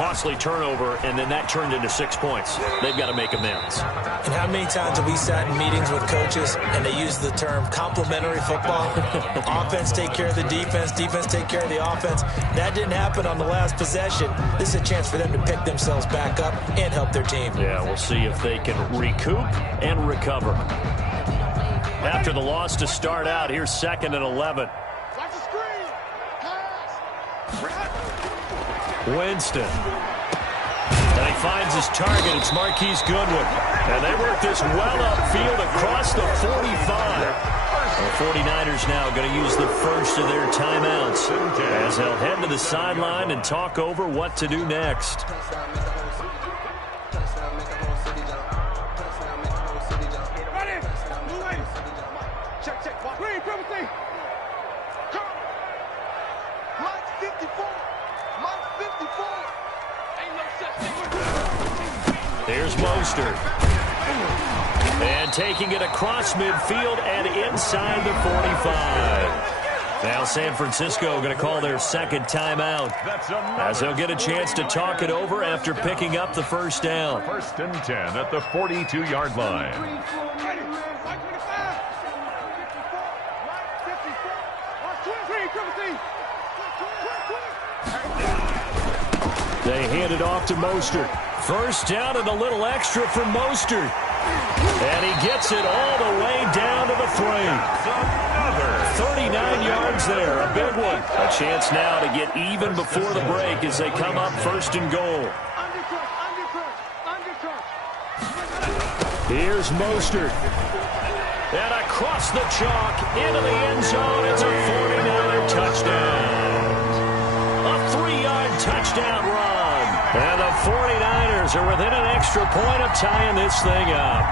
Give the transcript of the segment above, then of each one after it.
costly turnover, and then that turned into 6 points. They've got to make amends. And how many times have we sat in meetings with coaches and they use the term complementary football? Offense take care of the defense, defense take care of the offense. That didn't happen on the last possession. This is a chance for them to pick themselves back up and help their team. Yeah, we'll see if they can recoup and recover. After the loss to start out, here's 2nd and 11. Winston. And he finds his target. It's Marquise Goodwin. And they work this well upfield across the 45. The 49ers now going to use the first of their timeouts as they'll head to the sideline and talk over what to do next. Here's Mostert. And taking it across midfield and inside the 45. Now San Francisco going to call their second timeout as they'll get a chance to talk it over after picking up the first down. 1st and 10 at the 42-yard line. They hand it off to Mostert. First down and a little extra for Mostert. And he gets it all the way down to the 39 yards there, a big one. A chance now to get even before the break as they come up 1st and goal. Here's Mostert. And across the chalk into the end zone. It's a 49er touchdown. A 3-yard touchdown run. And the 49ers are within an extra point of tying this thing up.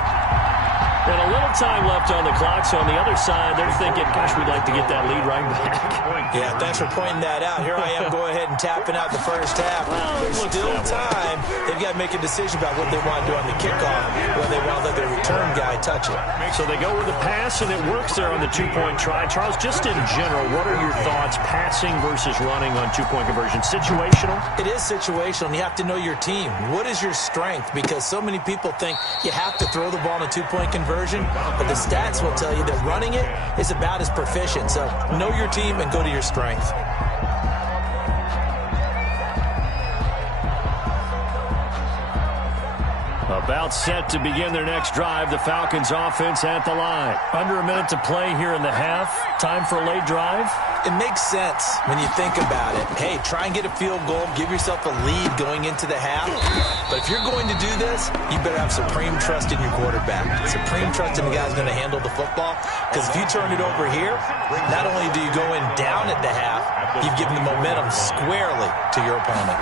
And a little time left on the clock, so on the other side, they're thinking, gosh, we'd like to get that lead right back. Yeah, thanks for pointing that out. Here I am going ahead and tapping out the first half. Well, there's still time. They've got to make a decision about what they want to do on the kickoff, whether they want to let their return guy touch it. So they go with the pass, and it works there on the 2-point try. Charles, just in general, what are your thoughts passing versus running on 2-point conversion? Situational? It is situational, and you have to know your team. What is your strength? Because so many people think you have to throw the ball in a 2-point conversion, but the stats will tell you that running it is about as proficient. So know your team and go to your strength. About set to begin their next drive. The Falcons offense at the line. Under a minute to play here in the half. Time for a late drive. It makes sense when you think about it. Hey, try and get a field goal. Give yourself a lead going into the half. But if you're going to do this, you better have supreme trust in your quarterback. Supreme trust in the guy who's going to handle the football. Because if you turn it over here, not only do you go in down at the half, you've given the momentum squarely to your opponent.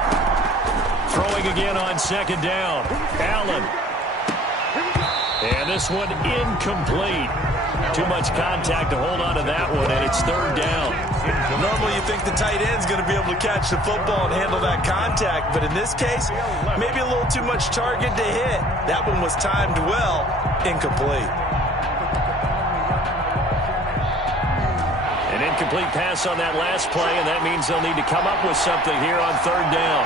Throwing again on 2nd down. Allen. And this one incomplete. Too much contact to hold on to that one, and it's 3rd down. Normally you think the tight end's going to be able to catch the football and handle that contact, but in this case, maybe a little too much target to hit. That one was timed well, incomplete. An incomplete pass on that last play, and that means they'll need to come up with something here on 3rd down.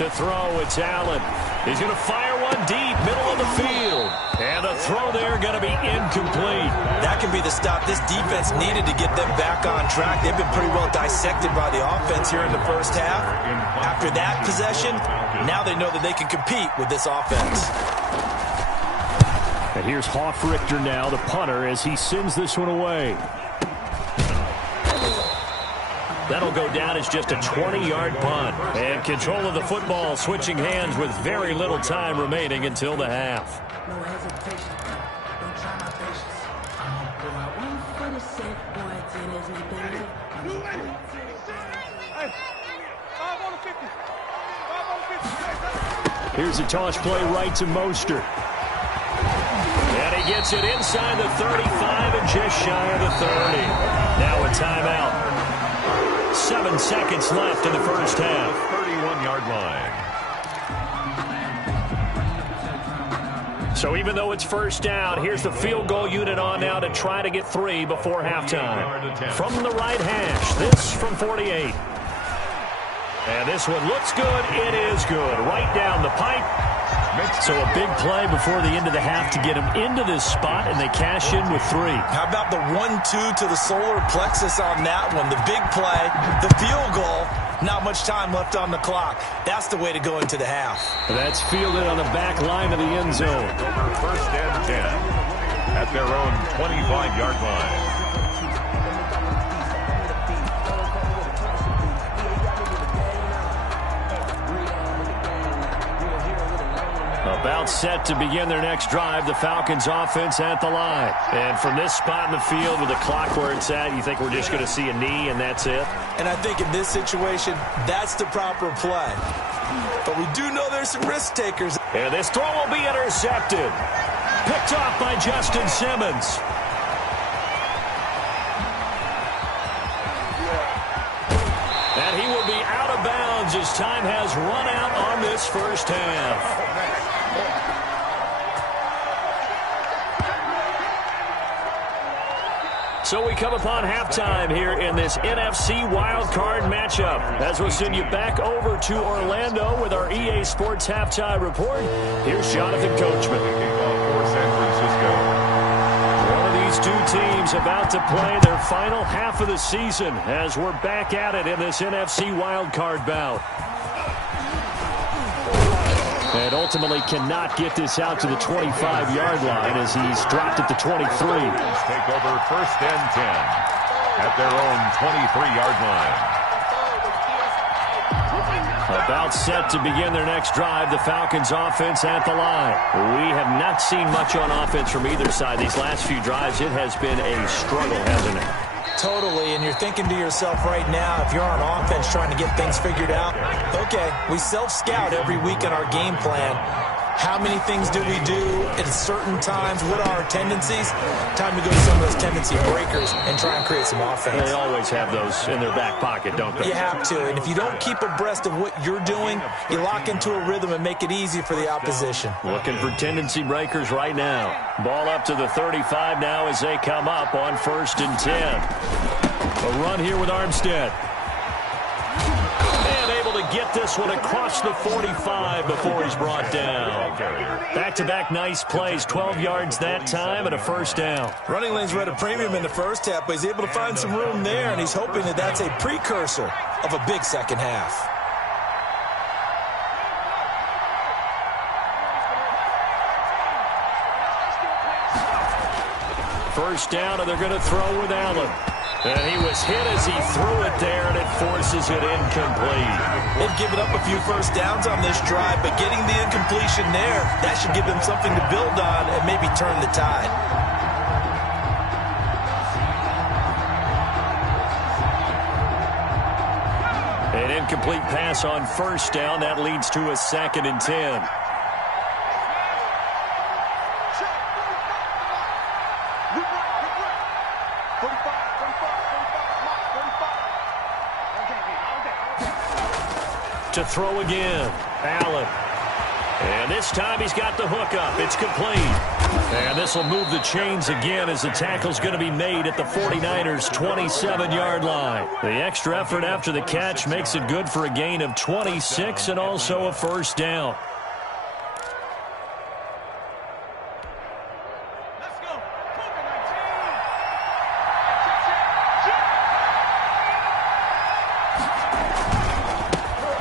To throw, it's Allen. He's going to fire one deep, middle of the field. And the throw there going to be incomplete. That can be the stop this defense needed to get them back on track. They've been pretty well dissected by the offense here in the first half. After that possession, now they know that they can compete with this offense. And here's Hoff-Richter now, the punter, as he sends this one away. That'll go down as just a 20-yard punt. And control of the football switching hands with very little time remaining until the half. No hesitation. Don't try my patience. Do I win for the set? Boy, tennis, nothing. Here's a toss play right to Mostert. And he gets it inside the 35 and just shy of the 30. Now a timeout. 7 seconds left in the first half. 31-yard line. So even though it's first down, here's the field goal unit on now to try to get 3 before halftime. From the right hash, this from 48. And this one looks good. It is good. Right down the pipe. So a big play before the end of the half to get them into this spot, and they cash in with 3. How about the 1-2 to the solar plexus on that one? The big play, the field goal, not much time left on the clock. That's the way to go into the half. That's fielded on the back line of the end zone. Over first and 10 at their own 25-yard line. About set to begin their next drive, the Falcons offense at the line. And from this spot in the field with the clock where it's at, you think we're just going to see a knee and that's it? And I think in this situation, that's the proper play. But we do know there's some risk takers. And this throw will be intercepted. Picked off by Justin Simmons. And he will be out of bounds as time has run out on this first half. So we come upon halftime here in this NFC wildcard matchup. As we'll send you back over to Orlando with our EA Sports Halftime Report, here's Jonathan Coachman. For San Francisco. One of these two teams about to play their final half of the season as we're back at it in this NFC wildcard bout. And ultimately cannot get this out to the 25-yard line as he's dropped at the 23. Take over first and 10 at their own 23-yard line. About set to begin their next drive, the Falcons offense at the line. We have not seen much on offense from either side these last few drives. It has been a struggle, hasn't it? Totally, and you're thinking to yourself right now, if you're on offense trying to get things figured out, okay, we self-scout every week in our game plan. How many things do we do at certain times? What are our tendencies? Time to go to some of those tendency breakers and try and create some offense. They always have those in their back pocket, don't they? You have to, and if you don't keep abreast of what you're doing, you lock into a rhythm and make it easy for the opposition. Looking for tendency breakers right now. Ball up to the 35 now as they come up on first and 10. A run here with Armstead. And able to get this one across the 45 before he's brought down. Back-to-back nice plays, 12 yards that time and a first down. Running lanes were at a premium in the first half, but he's able to find some room there, and he's hoping that that's a precursor of a big second half. First down, and they're going to throw with Allen. And he was hit as he threw it there, and it forces it incomplete. They've given up a few first downs on this drive, but getting the incompletion there, that should give them something to build on and maybe turn the tide. An incomplete pass on first down. That leads to a 2nd and 10. To throw again, Allen. And this time he's got the hook up. It's complete. And this will move the chains again as the tackle's going to be made at the 49ers' 27-yard line. The extra effort after the catch makes it good for a gain of 26 and also a first down.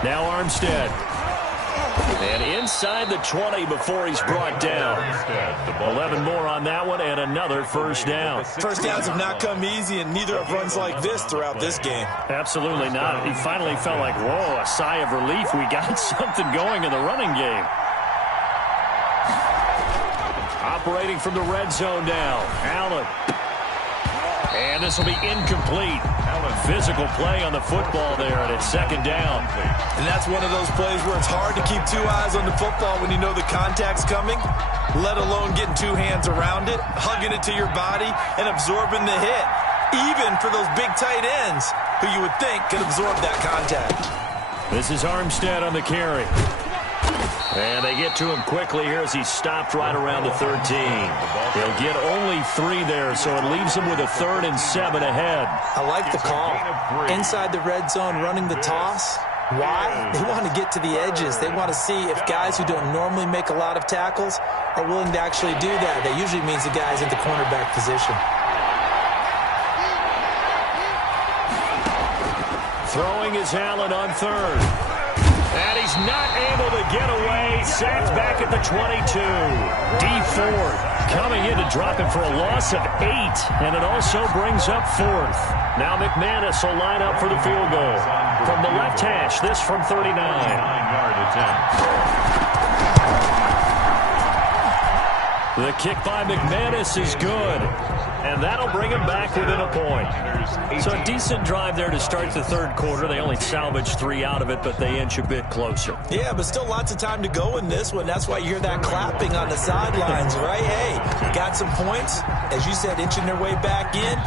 Now Armstead. And inside the 20 before he's brought down. 11 more on that one and another first down. First downs have not come easy, and neither have runs like this throughout this game. Absolutely not. He finally felt like, whoa, a sigh of relief. We got something going in the running game. Operating from the red zone now. Allen. And this will be incomplete. Physical play on the football there, and it's 2nd down. And that's one of those plays where it's hard to keep 2 eyes on the football when you know the contact's coming, let alone getting 2 hands around it, hugging it to your body, and absorbing the hit, even for those big tight ends who you would think could absorb that contact. This is Armstead on the carry. And they get to him quickly here as he stopped right around the 13. He'll get only 3 there, so it leaves him with a 3rd and 7 ahead. I like the call. Inside the red zone, running the toss. Why? They want to get to the edges. They want to see if guys who don't normally make a lot of tackles are willing to actually do that. That usually means the guy's in the cornerback position. Throwing is Allen on 3rd. And he's not able to get away. Sacked back at the 22. D Ford coming in to drop him for a loss of 8. And it also brings up 4th. Now McManus will line up for the field goal. From the left hash, this from 39. 9-yard attempt. The kick by McManus is good. And that'll bring him back within a point. So a decent drive there to start the 3rd quarter. They only salvaged 3 out of it, but they inch a bit closer. Yeah, but still lots of time to go in this one. That's why you hear that clapping on the sidelines, right? Hey, got some points. As you said, inching their way back in.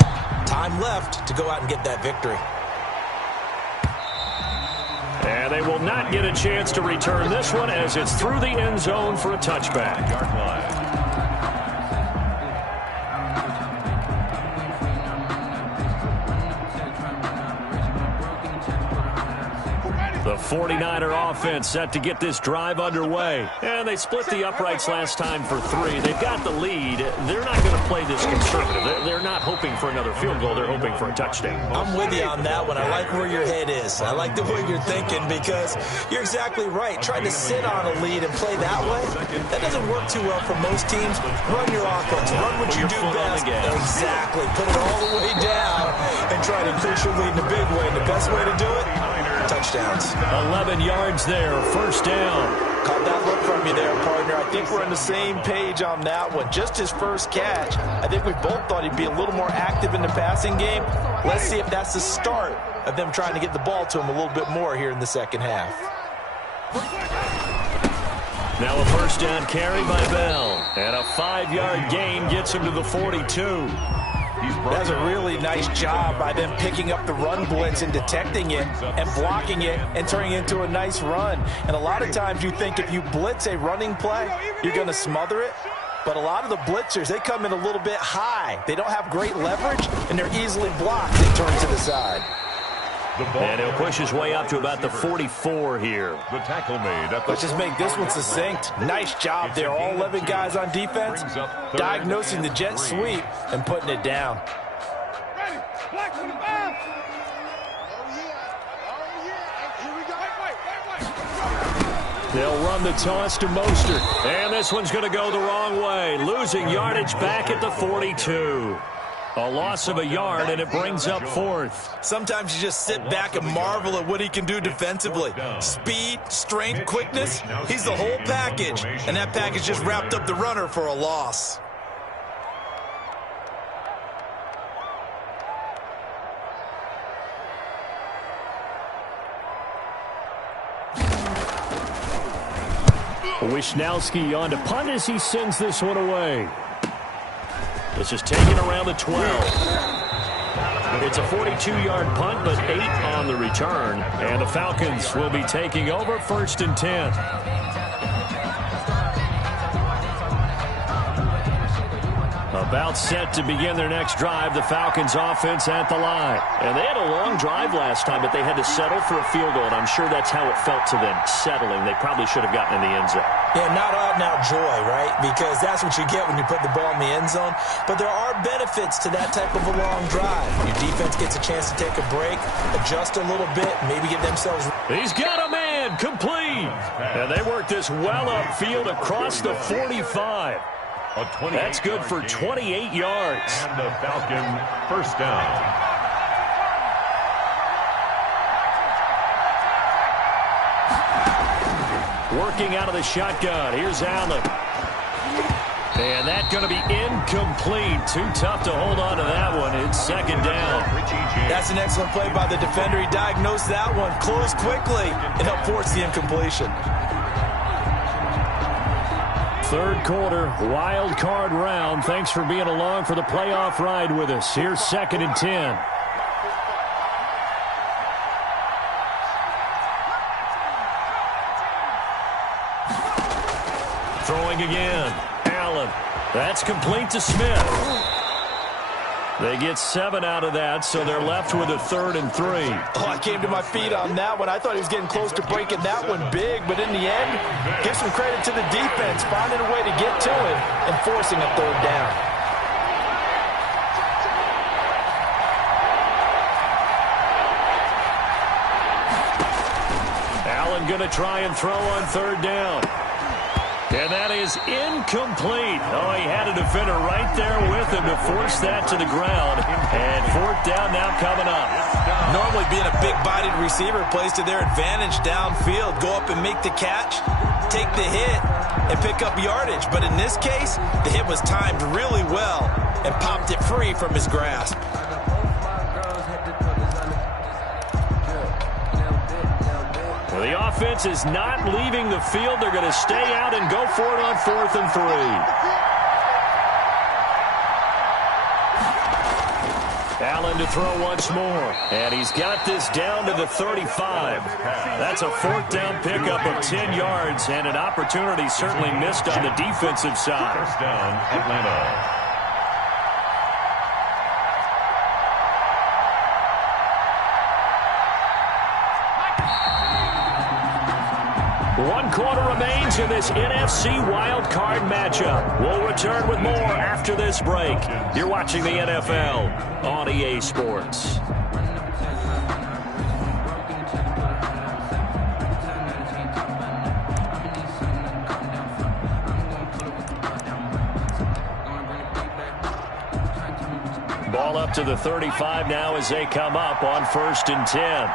Time left to go out and get that victory. And they will not get a chance to return this one as it's through the end zone for a touchback. Yard line. The 49er offense set to get this drive underway. And they split the uprights last time for 3. They've got the lead. They're not going to play this conservative. They're not hoping for another field goal. They're hoping for a touchdown. I'm with you on that one. I like where your head is. I like the way you're thinking because you're exactly right. Trying to sit on a lead and play that way, that doesn't work too well for most teams. Run your offense. Run what you do best. Exactly. Put it all the way down and try to increase your lead in a big way. And the best way to do it, touchdowns. 11 yards there, 1st down. Caught that look from you there, partner. I think we're on the same page on that one. Just his first catch. I think we both thought he'd be a little more active in the passing game. Let's see if that's the start of them trying to get the ball to him a little bit more here in the second half. Now a 1st down carry by Bell. And a 5-yard gain gets him to the 42. That's a really nice job by them picking up the run blitz and detecting it and blocking it and turning it into a nice run. And a lot of times you think if you blitz a running play, you're going to smother it. But a lot of the blitzers, they come in a little bit high. They don't have great leverage, and they're easily blocked and turned to the side. And he'll push his way up to about the 44 here. The tackle made. Let's just make this one succinct. Nice job there. All 11 guys on defense diagnosing the jet sweep and putting it down. They'll run the toss to Mostert. And this one's going to go the wrong way. Losing yardage back at the 42. A loss of a yard, and it brings up 4th. Sometimes you just sit back and marvel at what he can do defensively. Speed, strength, quickness, he's the whole package. And that package just wrapped up the runner for a loss. Wisnowski on to punt as he sends this one away. This is taken around the 12. It's a 42-yard punt, but 8 on the return. And the Falcons will be taking over 1st and 10. About set to begin their next drive, the Falcons offense at the line. And they had a long drive last time, but they had to settle for a field goal, and I'm sure that's how it felt to them, settling. They probably should have gotten in the end zone. Yeah, not out-and-out joy, right? Because that's what you get when you put the ball in the end zone. But there are benefits to that type of a long drive. Your defense gets a chance to take a break, adjust a little bit, maybe get themselves... He's got a man, complete. And they work this well upfield across the 45. That's good for 28 yards. And the Falcon 1st down. Working out of the shotgun. Here's Allen. And that's going to be incomplete. Too tough to hold on to that one. It's 2nd down. That's an excellent play by the defender. He diagnosed that one, closed quickly, and helped force the incompletion. 3rd quarter, wild card round. Thanks for being along for the playoff ride with us. Here's 2nd and 10. Throwing again. Allen. That's complete to Smith. They get 7 out of that, so they're left with a 3rd and 3. Oh, I came to my feet on that one. I thought he was getting close to breaking that one big, but in the end, give some credit to the defense, finding a way to get to it and forcing a 3rd down. Allen going to try and throw on 3rd down. And that is incomplete. Oh, he had a defender right there with him to force that to the ground. And 4th down now coming up. Normally being a big-bodied receiver plays to their advantage downfield. Go up and make the catch, take the hit, and pick up yardage. But in this case, the hit was timed really well and popped it free from his grasp. The offense is not leaving the field. They're going to stay out and go for it on 4th and 3. Allen to throw once more. And he's got this down to the 35. That's a 4th down pickup of 10 yards and an opportunity certainly missed on the defensive side. 1st down, Atlanta. One quarter remains in this NFC wildcard matchup. We'll return with more after this break. You're watching the NFL on EA Sports. Ball up to the 35 now as they come up on 1st and 10.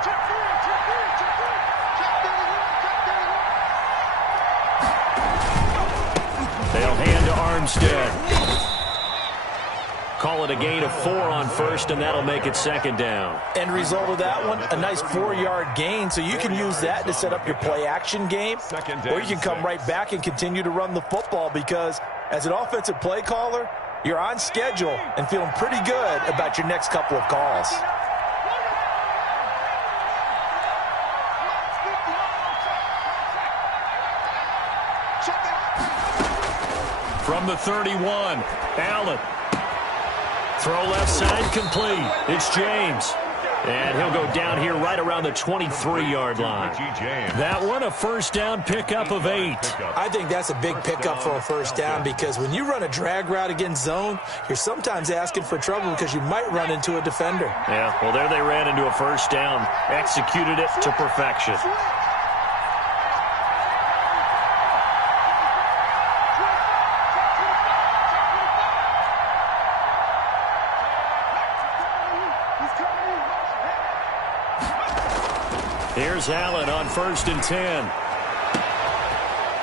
They'll hand to Armstead. Call it a gain of 4 on 1st, and that'll make it 2nd down. End result of that one, a nice 4-yard gain, so you can use that to set up your play-action game, or you can come right back and continue to run the football because as an offensive play caller, you're on schedule and feeling pretty good about your next couple of calls. From the 31, Allen. Throw left side complete. It's James. And he'll go down here right around the 23-yard line. That one a 1st down pickup of 8. I think that's a big pickup for a 1st down because when you run a drag route against zone, you're sometimes asking for trouble because you might run into a defender. Yeah, well, there they ran into a 1st down. Executed it to perfection. Here's Allen on 1st and 10.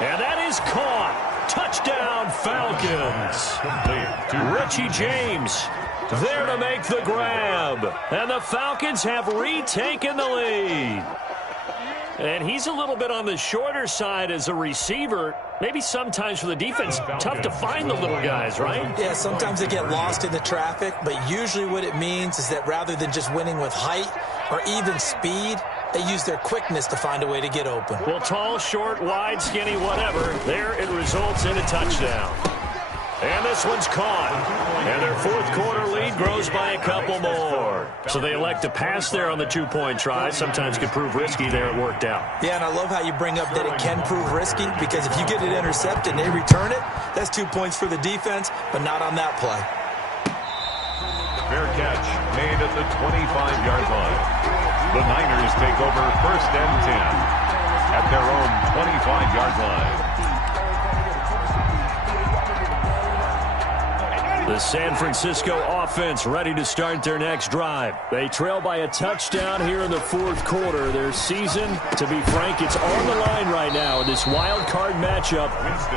And that is caught. Touchdown, Falcons. Richie James there to make the grab. And the Falcons have retaken the lead. And he's a little bit on the shorter side as a receiver. Maybe sometimes for the defense, tough to find the little guys, right? Yeah, sometimes they get lost in the traffic, but usually what it means is that rather than just winning with height or even speed, they use their quickness to find a way to get open. Well, tall, short, wide, skinny, whatever, there it results in a touchdown. And this one's caught. And their 4th quarter lead grows by a couple more. So they elect to pass there on the 2-point try. Sometimes could prove risky there. It worked out. Yeah, and I love how you bring up that it can prove risky because if you get it intercepted and they return it, that's 2 points for the defense, but not on that play. Fair catch made at the 25-yard line. The Niners take over 1st and 10 at their own 25-yard line. The San Francisco offense ready to start their next drive. They trail by a touchdown here in the 4th quarter. Their season, to be frank, it's on the line right now in this wild card matchup.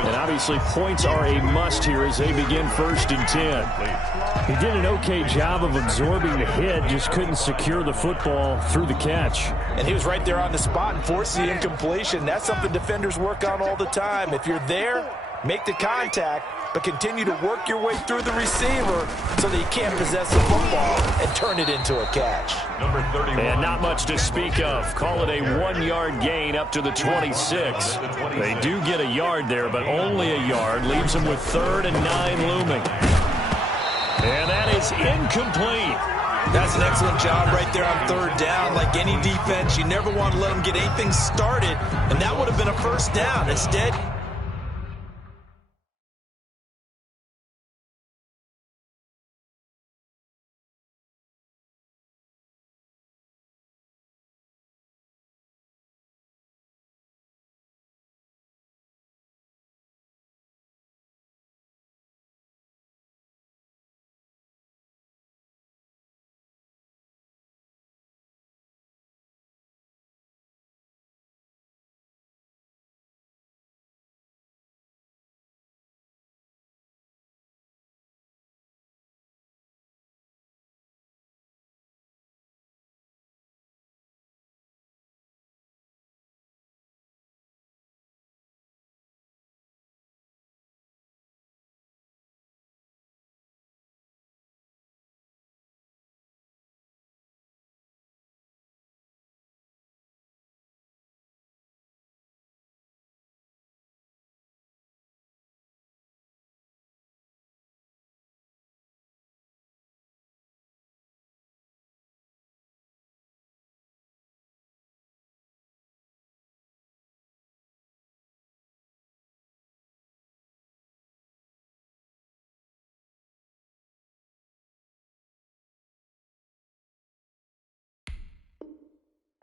And obviously points are a must here as they begin 1st and 10. He did an okay job of absorbing the hit, just couldn't secure the football through the catch. And he was right there on the spot and forced the incompletion. That's something defenders work on all the time. If you're there, make the contact, but continue to work your way through the receiver so that you can't possess the football and turn it into a catch. Number 31. And not much to speak of. Call it a 1-yard gain up to the 26. They do get a yard there, but only a yard. Leaves them with 3rd and 9 looming. And that is incomplete. That's an excellent job right there on 3rd down. Like any defense, you never want to let them get anything started, and that would have been a 1st down. Instead,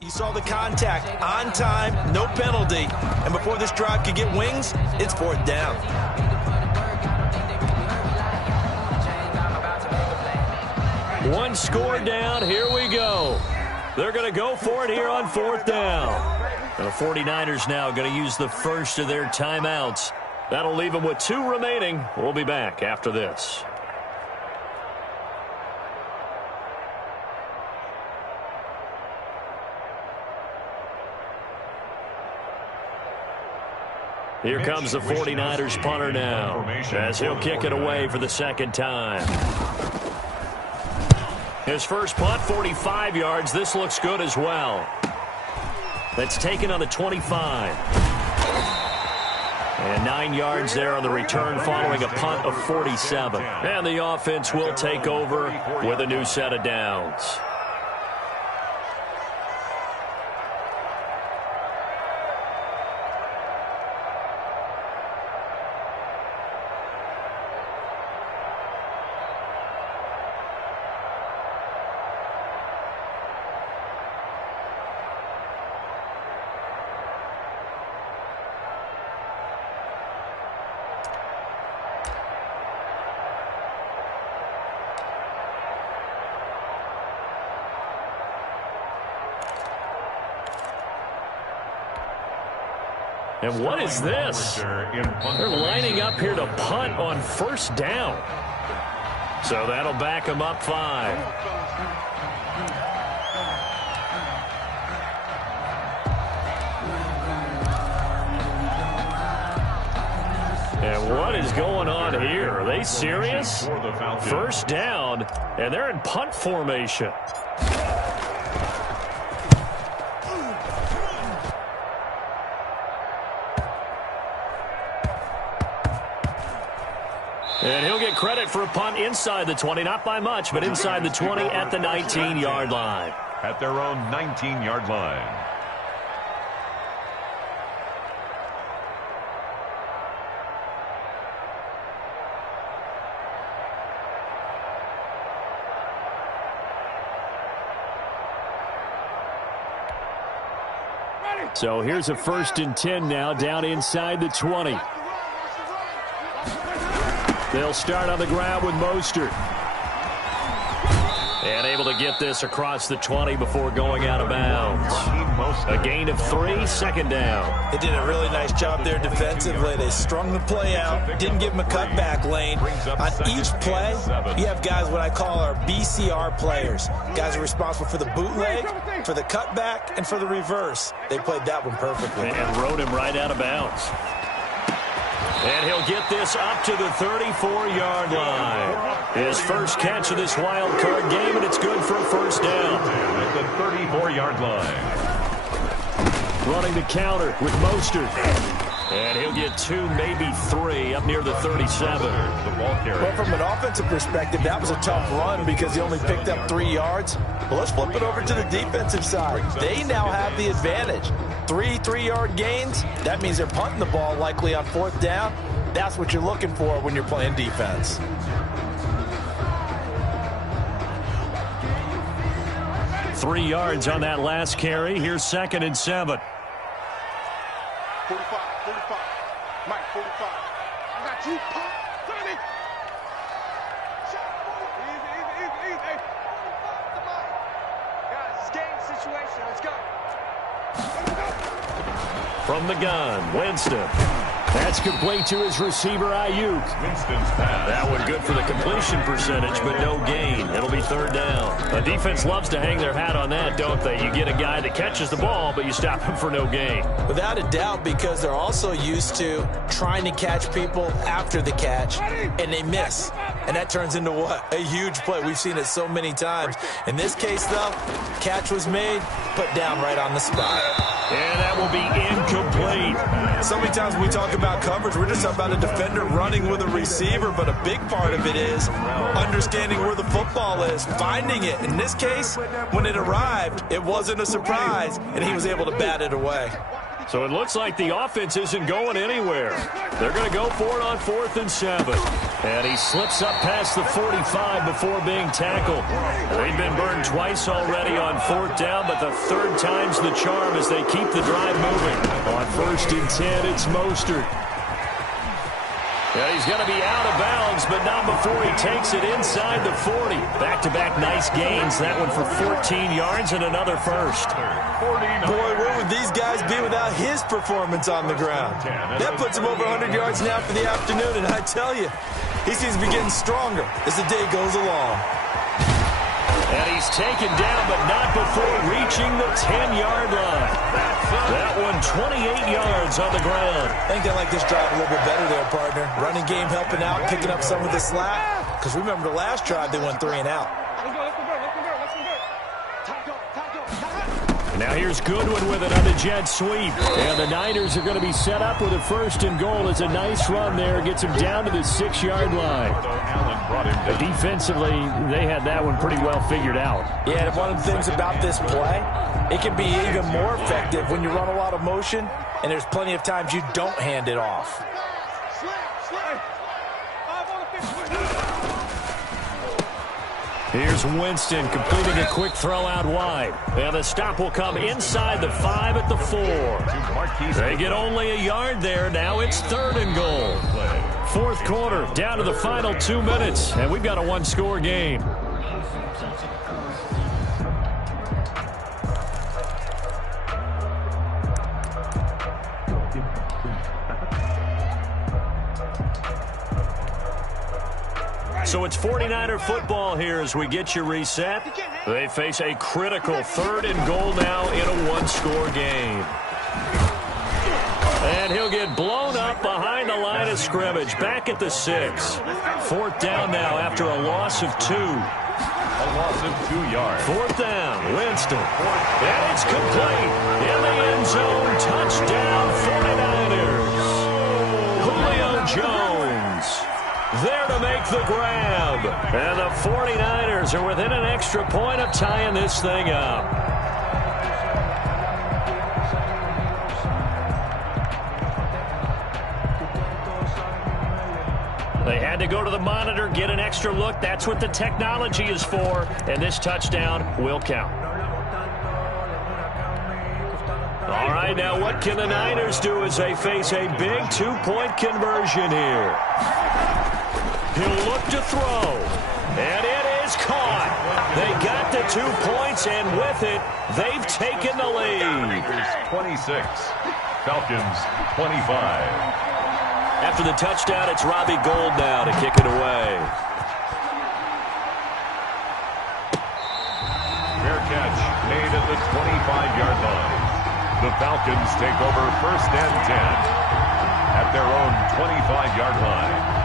you saw the contact on time, no penalty. And before this drive could get wings, it's 4th down. One score down. Here we go. They're going to go for it here on 4th down. And the 49ers now going to use the first of their timeouts. That'll leave them with 2 remaining. We'll be back after this. Here comes the 49ers punter now, as he'll kick it away for the 2nd time. His first punt, 45 yards. This looks good as well. That's taken on the 25. And 9 yards there on the return following a punt of 47. And the offense will take over with a new set of downs. And what is this? They're lining up here to punt on 1st down. So that'll back them up 5. And what is going on here? Are they serious? 1st down, and they're in punt formation. And he'll get credit for a punt inside the 20, not by much, but inside the 20 at the 19-yard line. At their own 19-yard line. So here's a 1st and 10 now, down inside the 20. They'll start on the ground with Mostert. And able to get this across the 20 before going out of bounds. A gain of 3, 2nd down. They did a really nice job there defensively. They strung the play out, didn't give them a cutback lane. On each play, you have guys what I call our BCR players. Guys are responsible for the bootleg, for the cutback, and for the reverse. They played that one perfectly. And rode him right out of bounds. And he'll get this up to the 34-yard line. His first catch of this wild card game, and it's good for a first down. At the 34-yard line. Running the counter with Mostert. And he'll get 2, maybe 3, up near the 37. The ball carrier. Well, from an offensive perspective, that was a tough run because he only picked up 3 yards. Well, let's flip it over to the defensive side. They now have the advantage. 3 3-yard gains. That means they're punting the ball likely on 4th down. That's what you're looking for when you're playing defense. Three yards on that last carry. Here's 2nd and 7. 45, 45. Mike, 45. I got you. 30. Easy. Guys, it's game situation. Let's go. From the gun, Winston. That's complete to his receiver, Ayuk. Winston's pass. That one good for the completion percentage, but no gain. It'll be 3rd down. The defense loves to hang their hat on that, don't they? You get a guy that catches the ball, but you stop him for no gain. Without a doubt, because they're also used to trying to catch people after the catch, and they miss. And that turns into what? A huge play. We've seen it so many times. In this case, though, catch was made, put down right on the spot. And that will be incomplete. So many times when we talk about coverage, we're just talking about a defender running with a receiver, but a big part of it is understanding where the football is, finding it. In this case, when it arrived, it wasn't a surprise, and he was able to bat it away. So it looks like the offense isn't going anywhere. They're going to go for it on 4th and 7. And he slips up past the 45 before being tackled. They've been burned twice already on 4th down, but the 3rd time's the charm as they keep the drive moving. On 1st and 10, it's Mostert. Yeah, he's going to be out of bounds, but not before he takes it inside the 40. Back-to-back nice gains. That one for 14 yards and another first. Boy, where would these guys be without his performance on the ground? That puts him over 100 yards now for the afternoon, and I tell you, he seems to be getting stronger as the day goes along. And he's taken down, but not before reaching the 10-yard line. That one 28 yards on the ground. I think they like this drive a little bit better there, partner. Running game helping out, picking up some of the slack. Because remember the last drive, they went 3 and out. And now here's Goodwin with it on the jet sweep. And the Niners are going to be set up with a 1st and goal. It's a nice run there. Gets him down to the 6-yard line. Defensively, they had that one pretty well figured out. Yeah, and one of the things about this play, it can be even more effective when you run a lot of motion, and there's plenty of times you don't hand it off. Here's Winston completing a quick throw out wide. And the stop will come inside the 5 at the 4. They get only a yard there. Now it's 3rd and goal. 4th quarter, down to the final 2 minutes. And we've got a 1-score game. So it's 49er football here as we get you reset. They face a critical 3rd and goal now in a 1-score game. And he'll get blown up behind the line of scrimmage, back at the 6. 4th down now after a loss of 2. A loss of 2 yards. 4th down, Winston. And it's complete. In the end zone, touchdown 49ers. Julio Jones there to make the grab. And the 49ers are within an extra point of tying this thing up. They had to go to the monitor, get an extra look. That's what the technology is for. And this touchdown will count. All right, now what can the Niners do as they face a big 2-point conversion here? He'll look to throw, and it is caught. They got the 2 points, and with it, they've taken the lead. 26, Falcons 25. After the touchdown, it's Robbie Gould now to kick it away. Fair catch made at the 25-yard line. The Falcons take over 1st and 10 at their own 25-yard line.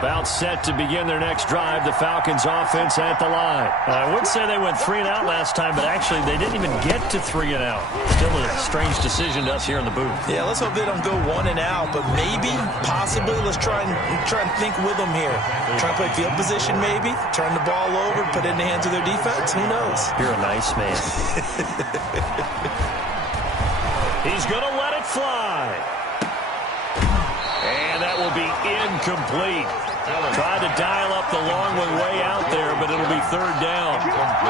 About set to begin their next drive. The Falcons offense at the line. I would say they went 3 and out last time, but actually they didn't even get to 3 and out. Still a strange decision to us here in the booth. Yeah, let's hope they don't go 1 and out, but maybe, possibly, let's try and think with them here. Try and play field position maybe, turn the ball over, put it in the hands of their defense. Who knows? You're a nice man. He's going to let it fly. And that will be incomplete. Tried to dial up the long one way out there, but it'll be 3rd down.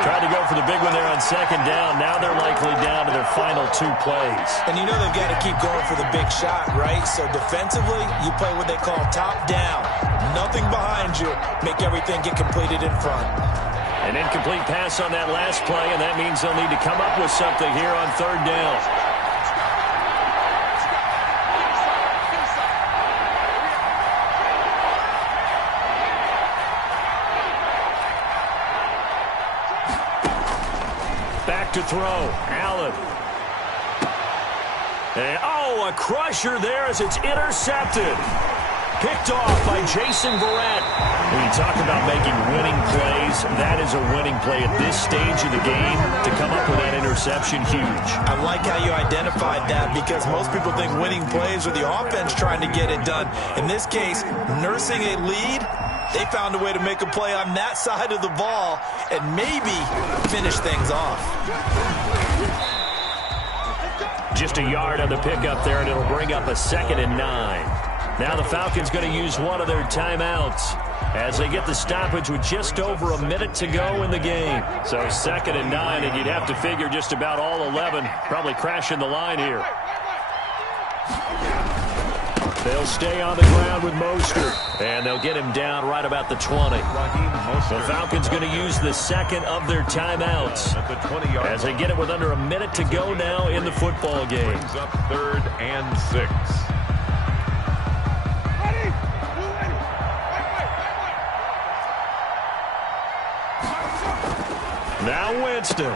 Tried to go for the big one there on 2nd down. Now they're likely down to their final 2 plays. And you know they've got to keep going for the big shot, right? So defensively, you play what they call top down. Nothing behind you. Make everything get completed in front. An incomplete pass on that last play, and that means they'll need to come up with something here on 3rd down. To throw. Allen. And, a crusher there as it's intercepted. Picked off by Jason Verrett. When you talk about making winning plays, that is a winning play at this stage of the game. To come up with that interception, huge. I like how you identified that because most people think winning plays are the offense trying to get it done. In this case, nursing a lead, they found a way to make a play on that side of the ball and maybe finish things off. Just a yard on the pickup there, and it'll bring up a 2nd and 9. Now the Falcons going to use one of their timeouts as they get the stoppage with just over a minute to go in the game. So 2nd and 9, and you'd have to figure just about all 11 probably crashing the line here. They'll stay on the ground with Mostert, and they'll get him down right about the 20. The Falcons going to use the 2nd of their timeouts as they get it with under a minute to go now in the football game. Brings up 3rd and 6. Now Winston.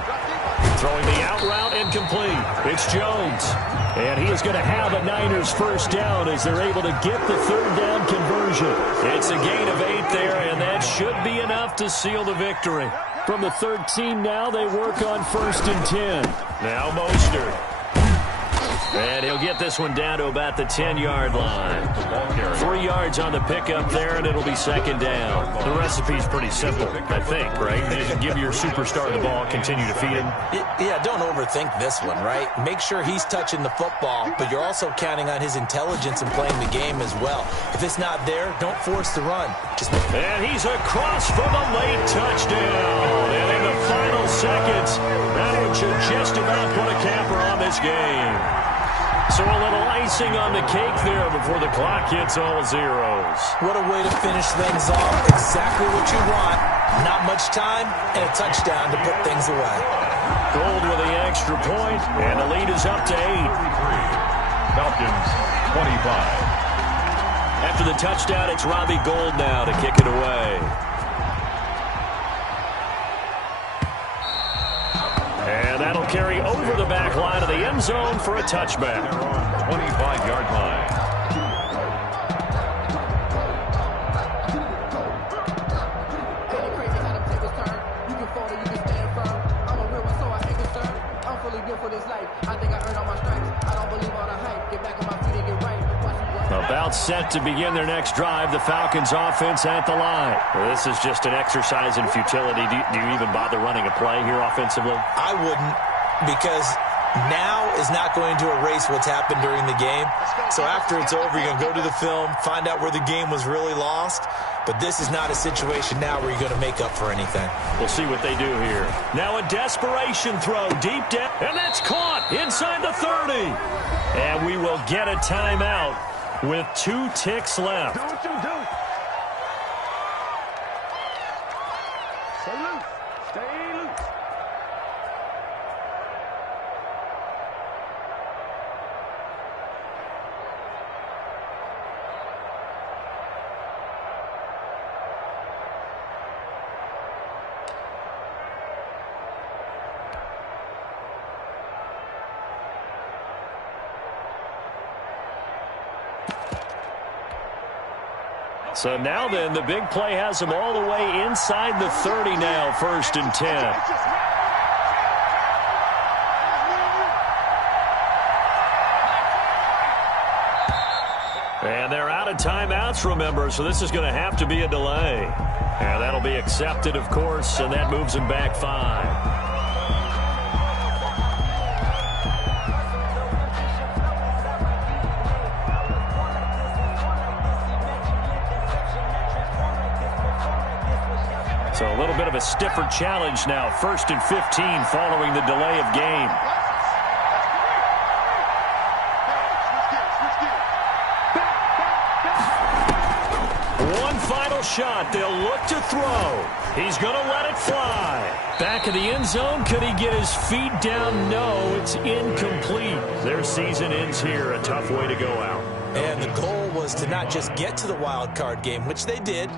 Throwing the out route incomplete. It's Jones. And he is going to have a Niners 1st down as they're able to get the 3rd down conversion. It's a gain of 8 there, and that should be enough to seal the victory. From the 13 now, they work on 1st and 10. Now Mostert. And he'll get this one down to about the 10-yard line. 3 yards on the pickup there, and it'll be 2nd down. The recipe's pretty simple, I think, right? Just give your superstar the ball, continue to feed him. Yeah, don't overthink this one, right? Make sure he's touching the football, but you're also counting on his intelligence in playing the game as well. If it's not there, don't force the run. And he's across for the late touchdown. And in the final seconds, that should just about put a capper on this game. So a little icing on the cake there before the clock hits all zeros. What a way to finish things off. Exactly what you want. Not much time and a touchdown to put things away. Gold with the extra point, and the lead is up to 8. Falcons 25. After the touchdown, it's Robbie Gould now to kick it away. And that'll carry over the back line of the end zone for a touchback. 25-yard line. About set to begin their next drive, the Falcons offense at the line. Well, this is just an exercise in futility. Do you even bother running a play here offensively? I wouldn't, because now is not going to erase what's happened during the game. So after it's over, you're going to go to the film, find out where the game was really lost. But this is not a situation now where you're going to make up for anything. We'll see what they do here. Now a desperation throw deep down, and that's caught inside the 30. And we will get a timeout with 2 ticks left. Do what you do. Stay loose. Stay loose. So now then, the big play has him all the way inside the 30 now, 1st and 10. And they're out of timeouts, remember, so this is going to have to be a delay. And that'll be accepted, of course, and that moves him back 5. So a little bit of a stiffer challenge now. 1st and 15 following the delay of game. One final shot. They'll look to throw. He's going to let it fly. Back in the end zone. Could he get his feet down? No, it's incomplete. Their season ends here. A tough way to go out. And the goal was to not just get to the wild card game, which they did,